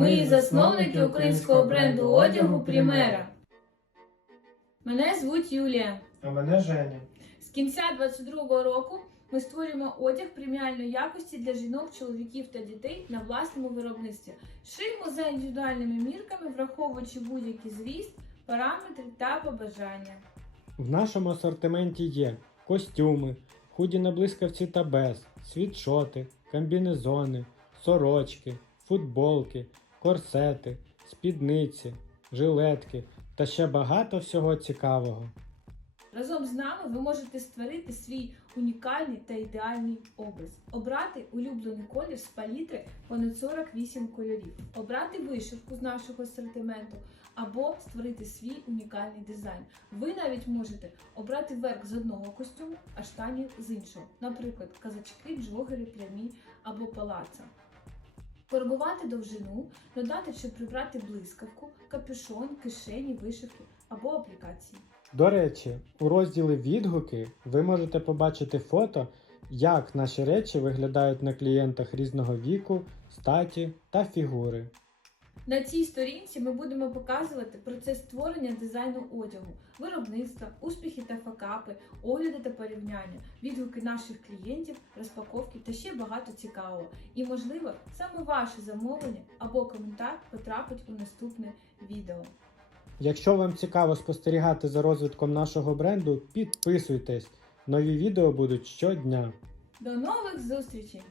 Ми засновники українського бренду одягу Примера. Мене звуть Юлія. А мене Женя. З кінця 22-го року ми створюємо одяг преміальної якості для жінок, чоловіків та дітей на власному виробництві. Шиємо за індивідуальними мірками, враховуючи будь-який зріст, параметри та побажання. В нашому асортименті є костюми, худі на блискавці та без, світшоти, комбінезони, сорочки, футболки, корсети, спідниці, жилетки та ще багато всього цікавого. Разом з нами ви можете створити свій унікальний та ідеальний образ, обрати улюблений колір з палітри понад 48 кольорів, обрати вишивку з нашого асортименту або створити свій унікальний дизайн. Ви навіть можете обрати верх з одного костюму, а штані з іншого, наприклад, казачки, джогери, прямі або палаца. Фарбувати довжину, додати чи прибрати блискавку, капюшон, кишені, вишивки або аплікації. До речі, у розділі відгуки ви можете побачити фото, як наші речі виглядають на клієнтах різного віку, статі та фігури. На цій сторінці ми будемо показувати процес створення дизайну одягу, виробництва, успіхи та факапи, огляди та порівняння, відгуки наших клієнтів, розпаковки та ще багато цікавого. І, можливо, саме ваше замовлення або коментар потрапить у наступне відео. Якщо вам цікаво спостерігати за розвитком нашого бренду, підписуйтесь. Нові відео будуть щодня. До нових зустрічей!